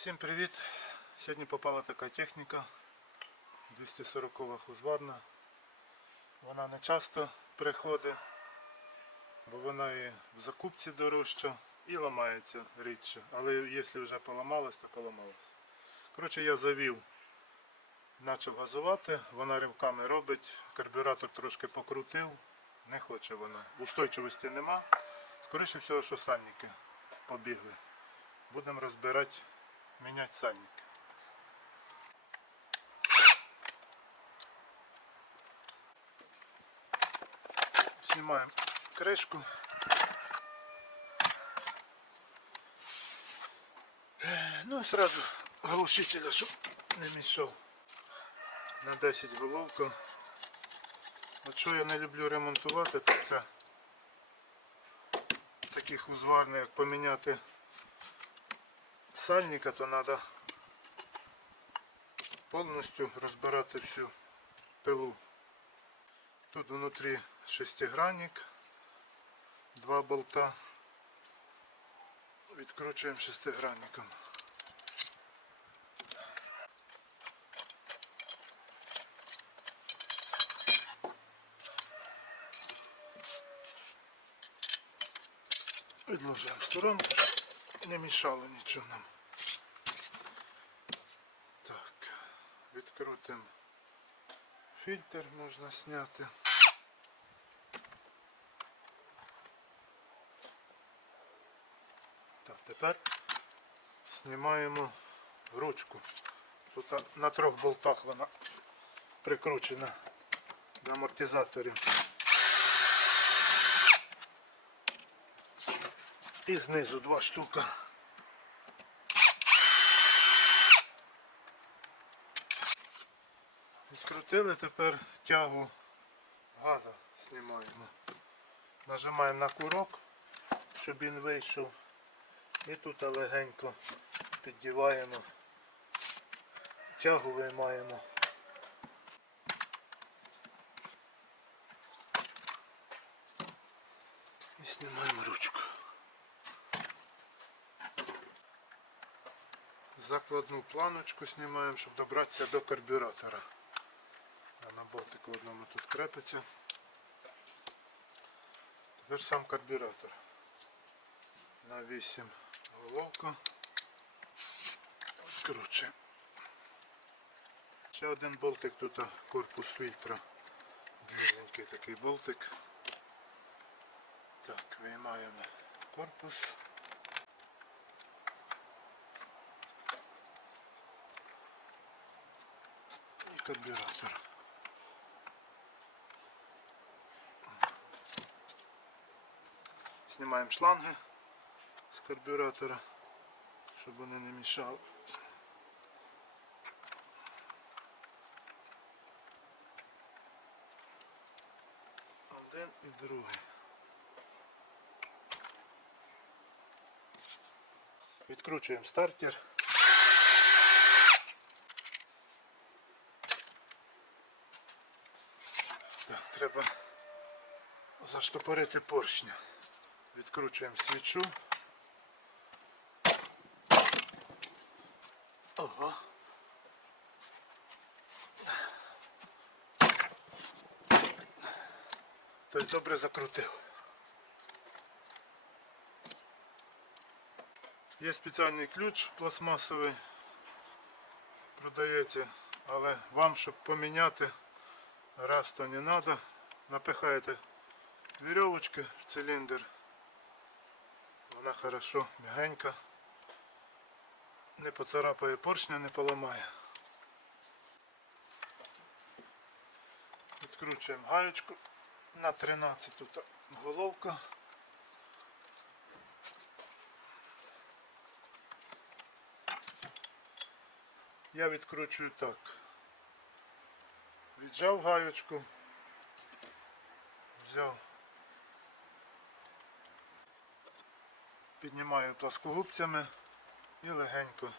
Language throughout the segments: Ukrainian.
Всім привіт! Сьогодні попала така техніка 240 хузварна. Вона не часто приходить, бо вона і в закупці дорожча і ламається рідше. Але якщо вже поламалась, то поламалась. Коротше, я завів, почав газувати, вона ривками робить, карбюратор трошки покрутив, не хоче вона. Устойчивості нема. Скоріше всього, що сальники побігли. Будемо розбирати, міняти сальники. Знімаємо кришку. Ну і сразу глушителя, щоб не мішав. На 10 головка. От що я не люблю ремонтувати, то це таких узварних, як поміняти сальника, то треба повністю розбирати всю пилу. Тут внутрі шестигранник, два болта. Відкручуємо шестигранником. Відложуємо в сторонку, не мішало нічого нам. Так, відкрутимо фільтр можна зняти. Так, тепер знімаємо ручку. Тут на трьох болтах вона прикручена до амортизаторів. І знизу два штука. Відкрутили тепер тягу газа знімаємо. Нажимаємо на курок, щоб він вийшов. І тут легенько піддіваємо, тягу виймаємо. І знімаємо ручку. Закладну планочку знімаємо, щоб добратися до карбюратора. На болтику одному тут крепиться. Тепер сам карбюратор. На 8 головка. Відкручуємо. Ще один болтик, тут корпус фільтра. Длинненький такий болтик. Так, виймаємо корпус. І карбюратор. Знімаємо шланги з карбюратора, щоб вони не мішали. Один і другий. Відкручуємо стартер. Так, треба заштопорити поршня. Відкручуємо свічу. Ого. Тобто добре закрутив. Є спеціальний ключ пластмасовий, продається, але вам, щоб поміняти, раз то не треба, напихаєте вірьовочки в циліндр. Вона хорошо, мягенька. Не поцарапає поршня, не поламає. Відкручуємо гаючку на 13 тут головка. Я відкручую так. Віджав гаючку, взяв, піднімаю плоскогубцями і легенько.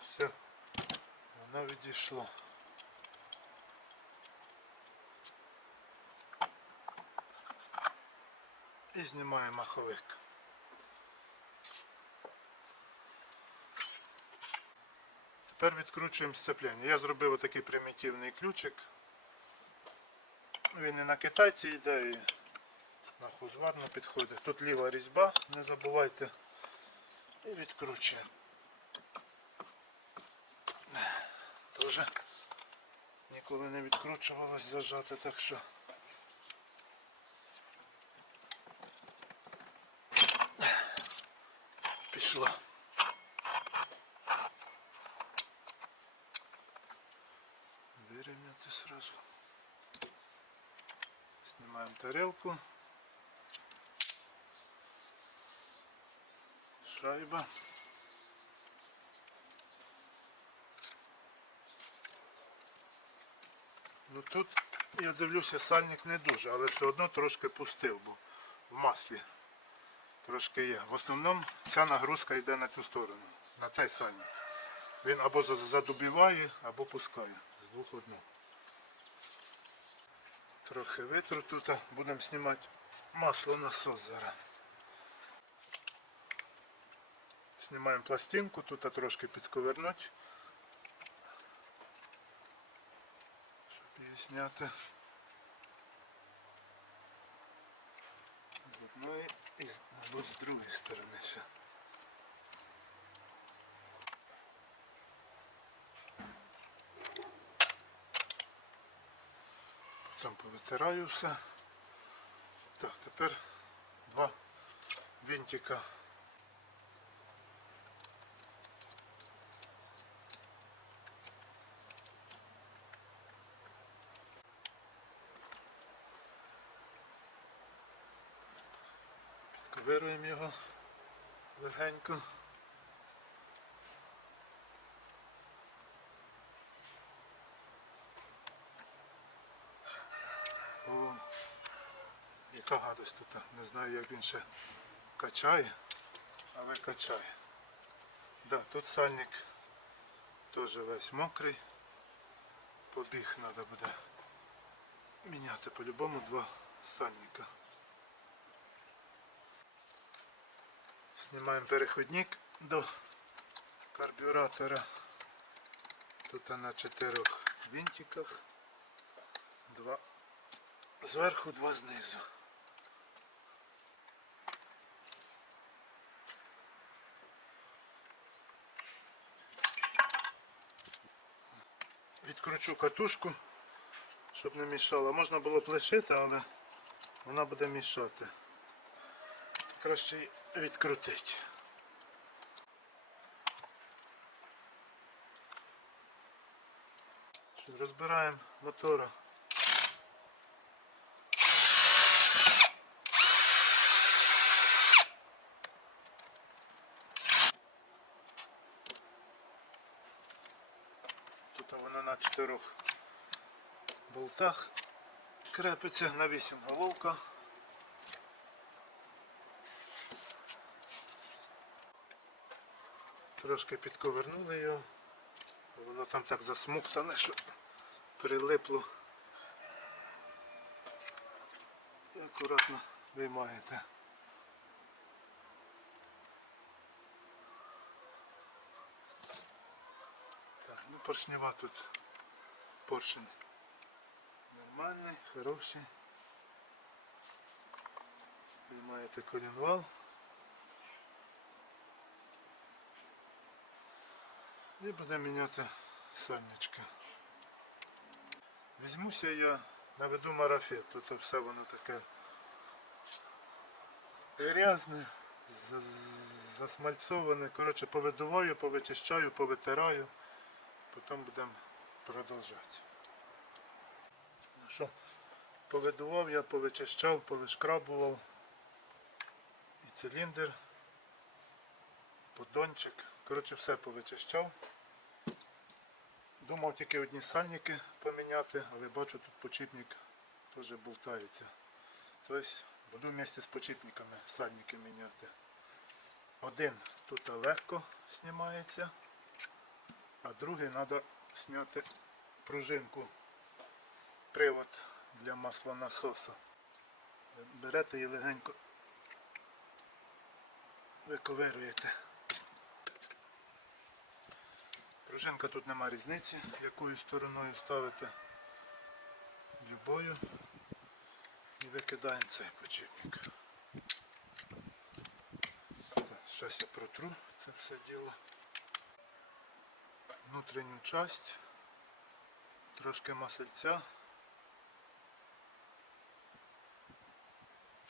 Все, воно відійшло. І знімаю маховик. Тепер відкручуємо сцеплення. Я зробив отакий примітивний ключик. Він і на китайці йде і на хузварну підходить. Тут ліва різьба, не забувайте. І відкручуємо. Тоже ніколи не відкручувалось зажати, так що. Пішло. Вирівняти сразу. Снимаем тарелку. Шайба. Ну тут я дивлюся, сальник не дуже, але все одно трошки пустив був в маслі. Трошки є. В основному ця нагрузка йде на цю сторону, на цей сальник. Він або за- задубіває, або пускає. З двох одного. Трохи витру тут, будемо знімати масло насос зараз. Знімаємо пластинку, тут трошки підковернути. Щоб її зняти. З одної і з другої сторони ще. Там повитираю все. Так, тепер два винтика. Підковируємо його легенько. О, яка гадость тут. Не знаю, як він ще качає, але качає. Да, тут сальник теж весь мокрий. Побіг треба буде міняти по-любому два сальника. Знімаємо переходник до карбюратора. Тут на чотирьох винтиках. Два зверху, два знизу. Відкручу катушку, щоб не мішала. Можна було б лишити, але вона буде мішати. Краще відкрутити. Розбираємо мотора. Тут воно на чотирьох болтах крепиться на вісім головка. Трошки підковернули його. Воно там так засмоктане, що прилипло. І акуратно виймаєте. Так, ну поршнева тут поршень нормальний, хороший. Виймаєте колінвал. І будемо міняти сальнички. Візьмуся я, наведу марафет. Тут все воно таке грязне, засмальцоване. Коротше, повидуваю, повичищаю, повитираю. Потім будемо продовжувати. Ну що, повидував я, повичищав, повишкрабував. І циліндр, поддончик. Коротше, все повичищав. Думав тільки одні сальники поміняти, але бачу тут почіпник теж болтається. Тобто буду вместе з почіпниками сальники міняти. Один тут легко знімається, а другий треба зняти пружинку, привод для маслонасоса. Берете і легенько виковирюєте. Пружинка тут нема різниці, якою стороною ставити. Любою. І викидаємо цей почіпник. Так, Зараз я протру це все діло. Внутрішню часть, трошки масельця,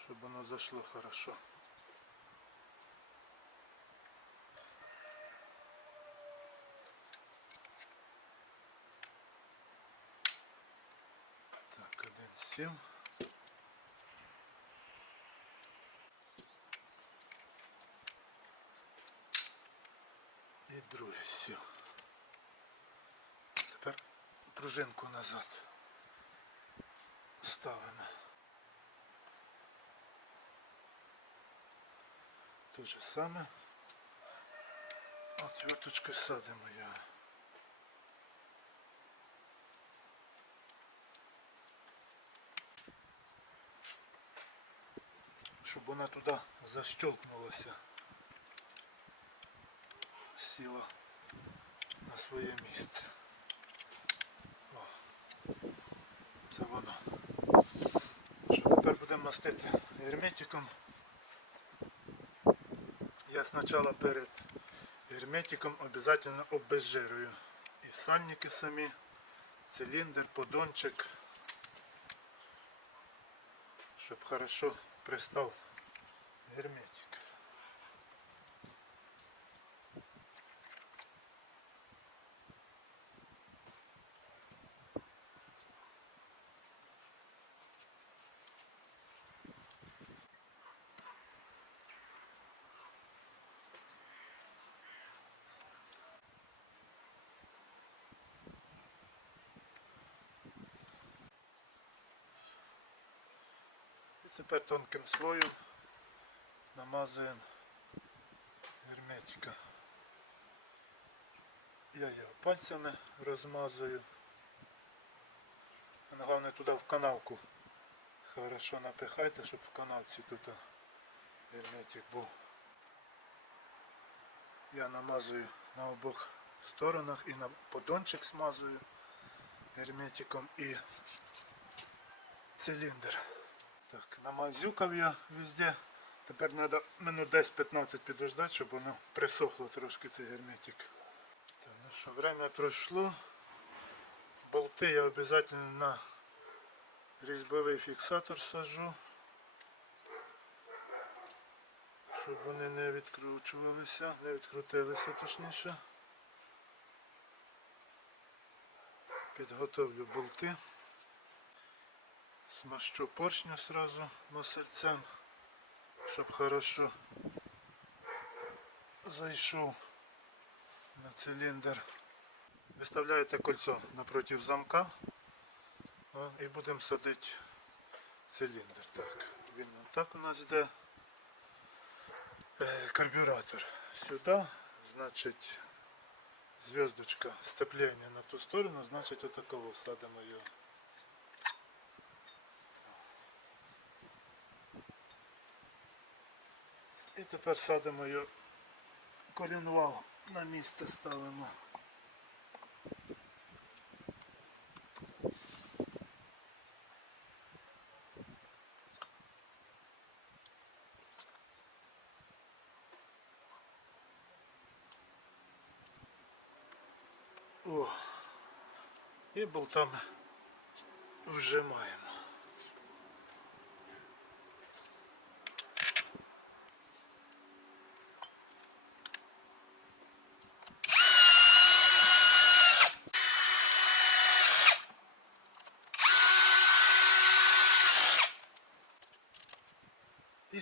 щоб воно зайшло хорошо. Так, сів. І другий сів. Тепер пружинку назад ставимо. Те же саме. Отверточкою садимо я. Вона туди защелкнулася. Сіла на своє місце. О, це воно. Що тепер будемо мастити герметиком. Я спочатку перед герметиком обов'язково обезжирую. І сальники самі, циліндр, подончик, щоб хорошо пристав герметик. І тепер тонким слоєм намазуємо герметика. Я його пальцями розмазую. А головне туди в канавку. Хорошо напихайте, щоб в канавці тут герметик був. Я намазую на обох сторонах і на подончик смазую герметиком і циліндр. Так, намазюкав я везде. Тепер треба минут 10-15 підождати, щоб воно присохло трошки цей герметик. Так, ну що, время пройшло. Болти я обов'язково на різьбовий фіксатор сажу. Щоб вони не відкручувалися, не відкрутилися точніше. Підготовлю болти. Смащу поршню сразу масельцем, щоб хорошо зайшов на циліндр. Виставляєте кольцо напротив замка і будемо садити циліндр. Так, він так у нас йде Е, карбюратор. Сюди, значить, зв'язочка сцеплення на ту сторону, значить отаково садимо його. І тепер садимо його колінвал на місце ставимо. О, і болтами вжимаємо.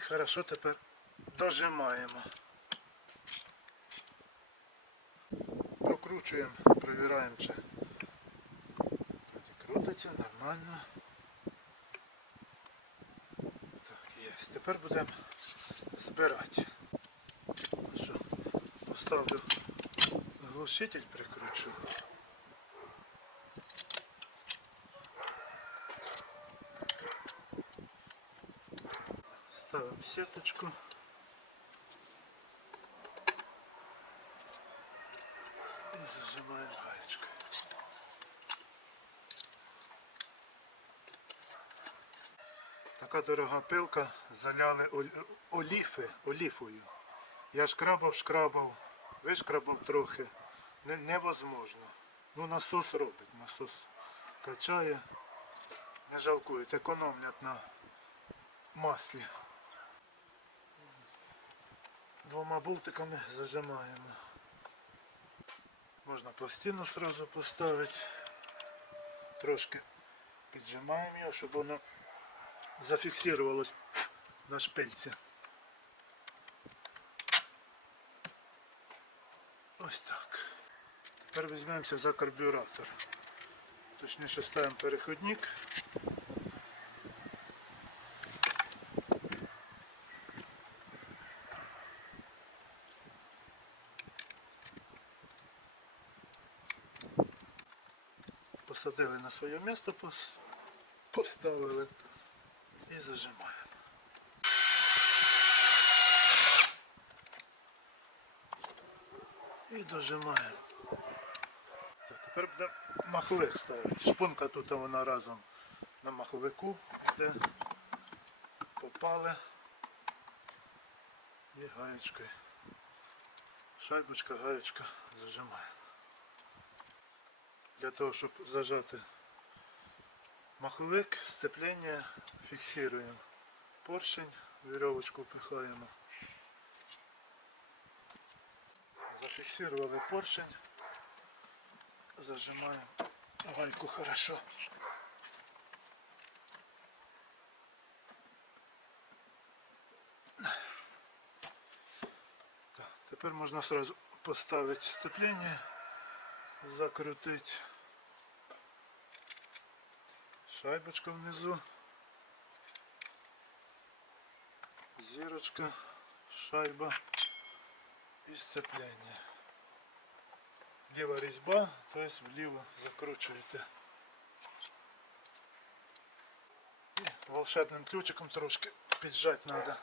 Хорошо тепер дожимаємо. Прокручуємо, перевіряємо, чи крутиться нормально. Так, є. Тепер будемо збирати. Що, поставлю глушитель, прикручу. Сеточку. І. Зажимаємо гаєчкою. Така дорога пилка заляли оліфи, оліфою. Я шкрабав, шкрабав, вишкрабав трохи. Невозможно. Ну насос робить, насос качає. Не жалкують, економлять на маслі. Двома болтиками зажимаємо. Можна пластину сразу поставити. Трошки піджимаємо його, щоб воно зафіксувалось на шпильці. Ось так. Тепер візьмемося за карбюратор. Точніше ставимо переходник. Посадили на своє місце, поставили і зажимаємо. І дожимаємо. Так, тепер буде маховик ставити. Шпунка тут вона разом на маховику йде. Попали і гаєчкою. Шайбочка, гаєчка зажимаємо. Для того, щоб зажати маховик, сцеплення фіксуємо. Поршень, вірьовочку пихаємо. Зафіксували поршень. Зажимаємо гайку хорошо. Тепер можна сразу поставити сцеплення, закрутити шайбочка внизу, зірочка, шайба і сцеплення. Ліва різьба, тобто вліво закручуєте. І волшебним ключиком трошки піджати треба.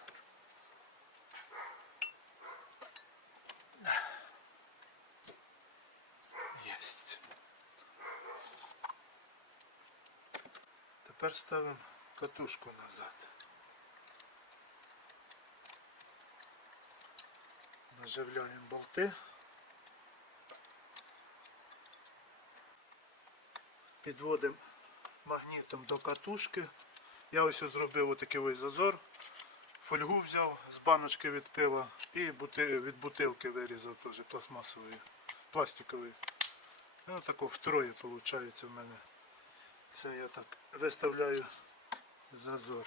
Тепер ставимо катушку назад. Наживляємо болти. Підводимо магнітом до катушки. Я ось зробив отакий ось зазор. Фольгу взяв з баночки від пива і від бутилки вирізав теж пластмасової, пластикової. І отако втроє виходить в мене. Це я так виставляю зазор.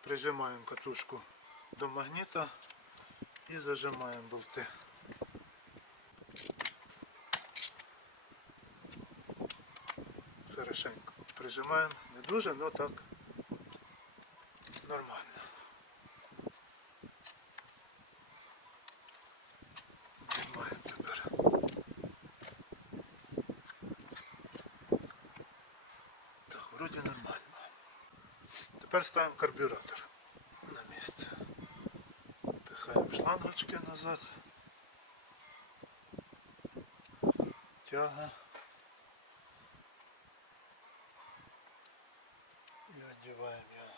Прижимаємо катушку до магніта і зажимаємо болти. Хорошенько прижимаємо, не дуже, але так нормально. Тепер ставимо карбюратор на місце. Пихаємо шлангочки назад. Тяга. І одіваємо його.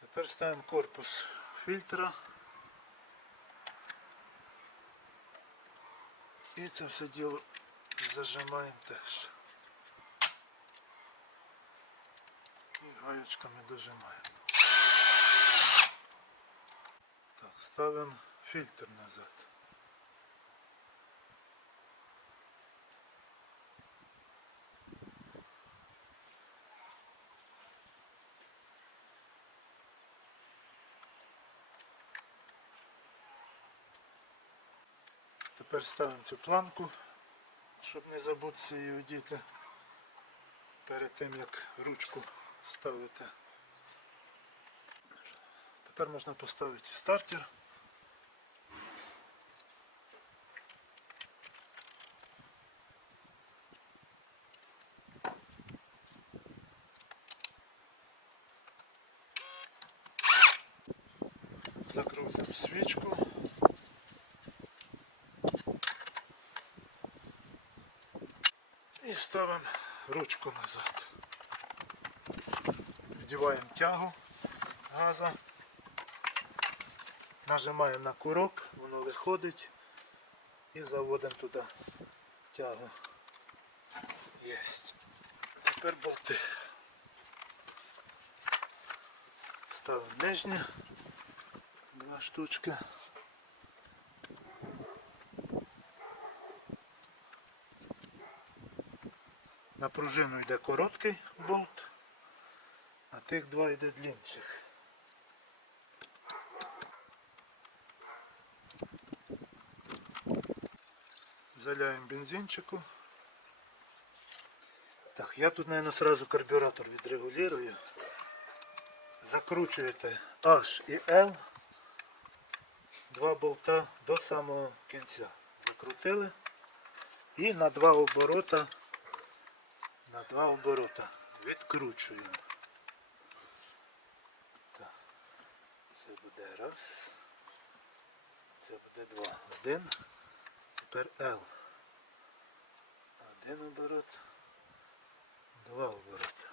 Тепер ставимо корпус фільтра. І це все діло зажимаємо теж. І гаєчками дожимаємо. Так, ставимо фільтр назад. Тепер ставимо цю планку, щоб не забутися її одіти перед тим як ручку ставити. Тепер можна поставити стартер. Закрутимо свічку. І ставимо ручку назад. Вдіваємо тягу газа. Нажимаємо на курок, воно виходить і заводимо туди тягу. Єсть. Тепер болти. Ставимо нижнє. Два штучки. На пружину йде короткий болт, тих два йде длінших. Заляємо бензинчику. Так, я тут, наверное, сразу карбюратор відрегулюю. Закручуєте H і L. Два болта до самого кінця. Закрутили. І на два оборота, на два оборота відкручуємо. Так. Це буде раз. Це буде два. Один. Тепер L. Один оборот. Два обороти.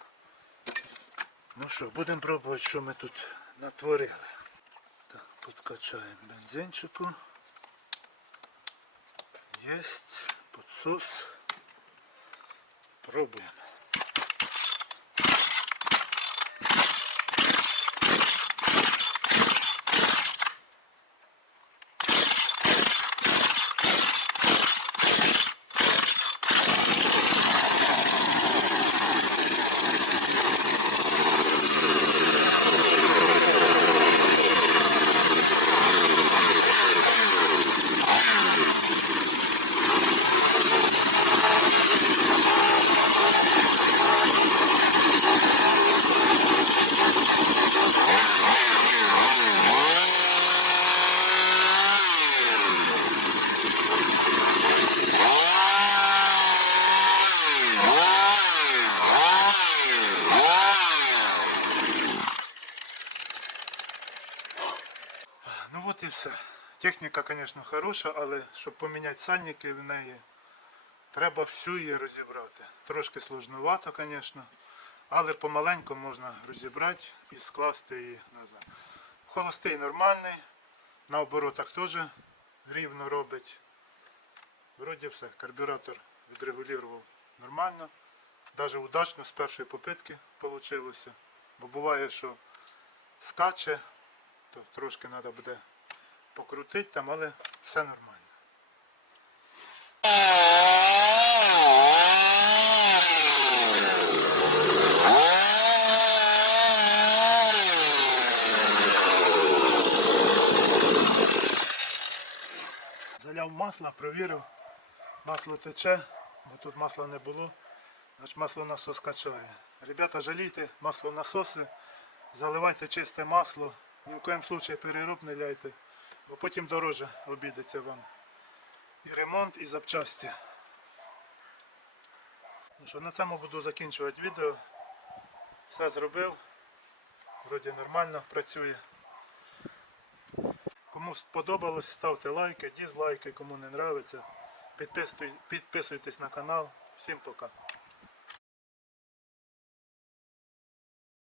Ну що, будемо пробувати, що ми тут натворили. Так, підкачаємо бензинчику. Єсть, підсос. Пробуємо. Ну от і все. Техніка, звісно, хороша, але щоб поміняти сальники в неї, треба всю її розібрати. Трошки сложновато, звісно, але помаленьку можна розібрати і скласти її назад. Холостий нормальний, на оборотах теж рівно робить. Вроді все, карбюратор відрегулював нормально. Навіть удачно з першої попитки вийшло. Бо буває, що скаче, то трошки треба буде покрутити там, але все нормально. Заляв масло, провірив, масло тече, бо тут масла не було, значить масло насос качає. Ребята, жалійте масло насоси, заливайте чисте масло, ні в коєму случаї перероб не ляйте, бо потім дороже обійдеться вам. І ремонт, і запчасті. Ну що, на цьому буду закінчувати відео. Все зробив. Вроді нормально працює. Кому сподобалось, ставте лайки, дізлайки, кому не подобається. Підписуйтесь на канал. Всім пока.